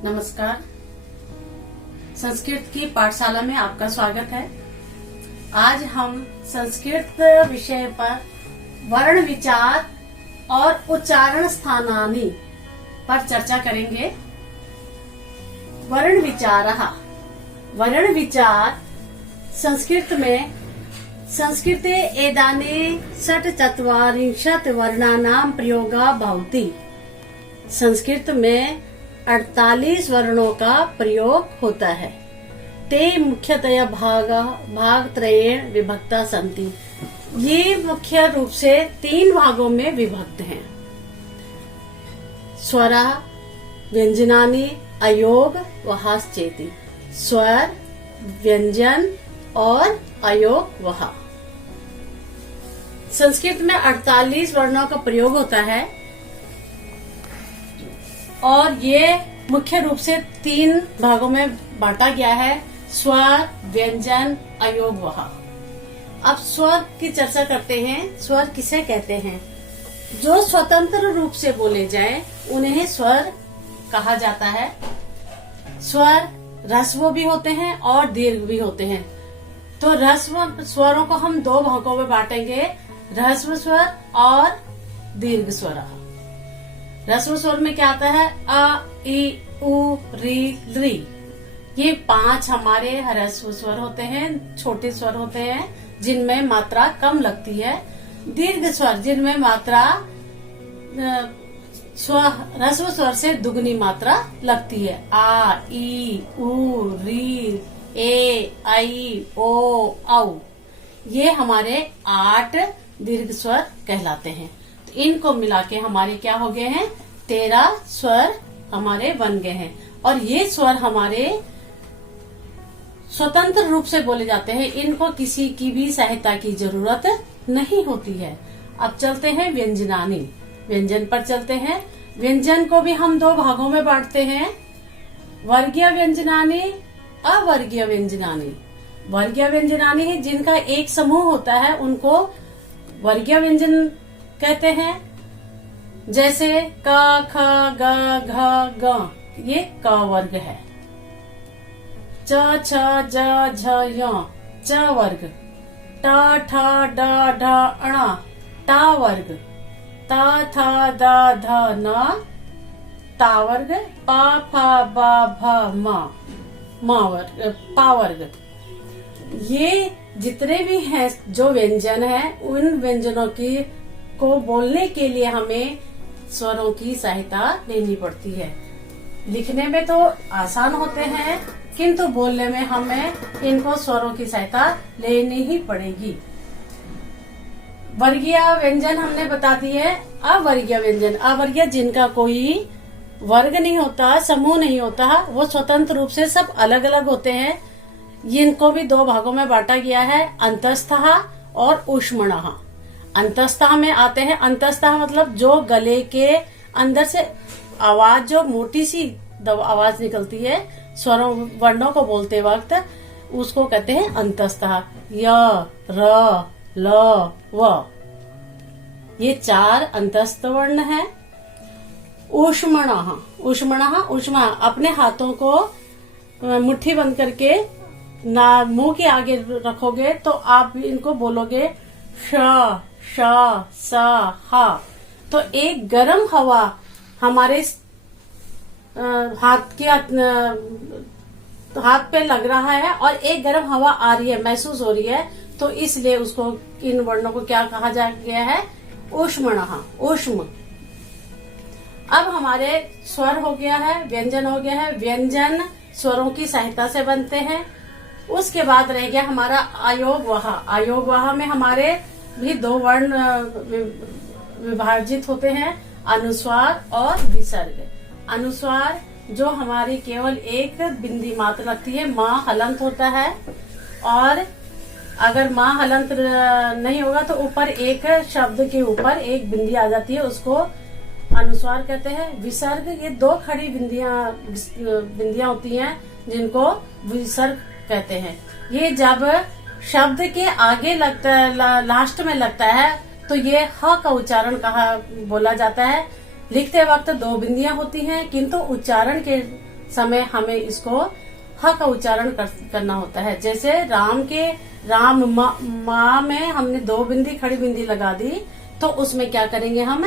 नमस्कार। संस्कृत की पाठशाला में आपका स्वागत है। आज हम संस्कृत विषय पर वर्ण विचार और उच्चारण स्थानानि पर चर्चा करेंगे। वर्ण विचार संस्कृत में संस्कृते एदाने षट् चत्वारिंशत् वर्णानां प्रयोगा भवति। संस्कृत में 48 वर्णों का प्रयोग होता है। ते मुख्यतया भागत्रयेण विभक्ता सन्ति। ये मुख्य रूप से 3 भागों में विभक्त हैं। स्वरा व्यंजनानि अयोग वहाश्चेति। स्वर व्यंजन और अयोग वहा। संस्कृत में 48 वर्णों का प्रयोग होता है और ये मुख्य रूप से 3 भागों में बांटा गया है। स्वर व्यंजन अयोग वहा। अब स्वर की चर्चा करते हैं। स्वर किसे कहते हैं? जो स्वतंत्र रूप से बोले जाए उन्हें स्वर कहा जाता है। स्वर ह्रस्व भी होते हैं और दीर्घ भी होते हैं। तो ह्रस्व स्वरों को हम 2 भागों में बांटेंगे, ह्रस्व स्वर और दीर्घ स्वर। ह्रस्व स्वर में क्या आता है? अ, इ, उ, री, ली। ये 5 हमारे ह्रस्व स्वर होते हैं, छोटे स्वर होते हैं जिनमें मात्रा कम लगती है। दीर्घ स्वर जिनमें मात्रा ह्रस्व स्वर से दुगनी मात्रा लगती है। आ, ई, उ, री, ए, आई, ओ, औ। ये हमारे 8 दीर्घ स्वर कहलाते हैं। तो इनको मिला के हमारे क्या हो गए हैं? 13 स्वर हमारे बन गए हैं। और ये स्वर हमारे स्वतंत्र रूप से बोले जाते हैं। इनको किसी की भी सहायता की जरूरत नहीं होती है। अब चलते हैं व्यंजनानि। व्यंजन पर चलते हैं। व्यंजन को भी हम 2 भागों में बांटते हैं, वर्गीय व्यंजनानि, अवर्गीय व्यंजनानि। वर्गीय व्यंजनानि जिनका एक समूह होता है उनको वर्गीय व्यंजन कहते हैं। जैसे क, ख, ग, घ, ग, ये क वर्ग है। च, छ, ज, झ, य, च वर्ग। ट, ठ, ड, ढ, ण, टा वर्ग। त, थ, द, ध, न, ता वर्ग। प, फ, ब, भ, म वर्ग, पा वर्ग। ये जितने भी हैं जो व्यंजन है, उन व्यंजनों की को बोलने के लिए हमें स्वरों की सहायता लेनी पड़ती है। लिखने में तो आसान होते हैं किंतु बोलने में हमें इनको स्वरों की सहायता लेनी ही पड़ेगी। वर्गीय व्यंजन हमने बता दी है। अवर्गीय व्यंजन, अवर्गीय जिनका कोई वर्ग नहीं होता, समूह नहीं होता, वो स्वतंत्र रूप से सब अलग अलग होते हैं। इनको भी 2 भागों में बांटा गया है, अंतस्थः और ऊष्मणः। अंतस्थः में आते हैं। अंतस्थः मतलब जो गले के अंदर से आवाज, जो मोटी सी आवाज निकलती है स्वरों वर्णों को बोलते वक्त, उसको कहते हैं अंतस्थः। य, र, ल, व, ये 4 अंतस्थ वर्ण है। ऊष्मणः, ऊष्मणः, ऊष्मा अपने हाथों को मुट्ठी बंद करके ना मुंह के आगे रखोगे तो आप इनको बोलोगे श, श, स, ह। तो एक गर्म हवा हमारे हाथ पे लग रहा है और एक गर्म हवा आ रही है, महसूस हो रही है, तो इसलिए उसको, इन वर्णों को क्या कहा जा गया है? ऊष्मणः, ऊष्म। अब हमारे स्वर हो गया है, व्यंजन हो गया है। व्यंजन स्वरों की सहायता से बनते हैं। उसके बाद रह गया हमारा अयोग वहा। अयोग वहा में हमारे भी 2 वर्ण विभाजित होते हैं, अनुस्वार और विसर्ग। अनुस्वार जो हमारी केवल एक बिंदी मात्र लगती है, माँ हलंत होता है, और अगर माँ हलंत नहीं होगा तो ऊपर एक शब्द के ऊपर एक बिंदी आ जाती है, उसको अनुस्वार कहते हैं। विसर्ग ये 2 खड़ी बिंदियां होती हैं जिनको विसर्ग कहते हैं। ये जब शब्द के आगे लगता है, लास्ट में लगता है, तो ये ह का उच्चारण बोला जाता है। लिखते वक्त 2 बिंदियां होती हैं, किंतु उच्चारण के समय हमें इसको ह का उच्चारण करना होता है। जैसे राम माँ में हमने 2 बिंदी खड़ी बिंदी लगा दी, तो उसमें क्या करेंगे हम,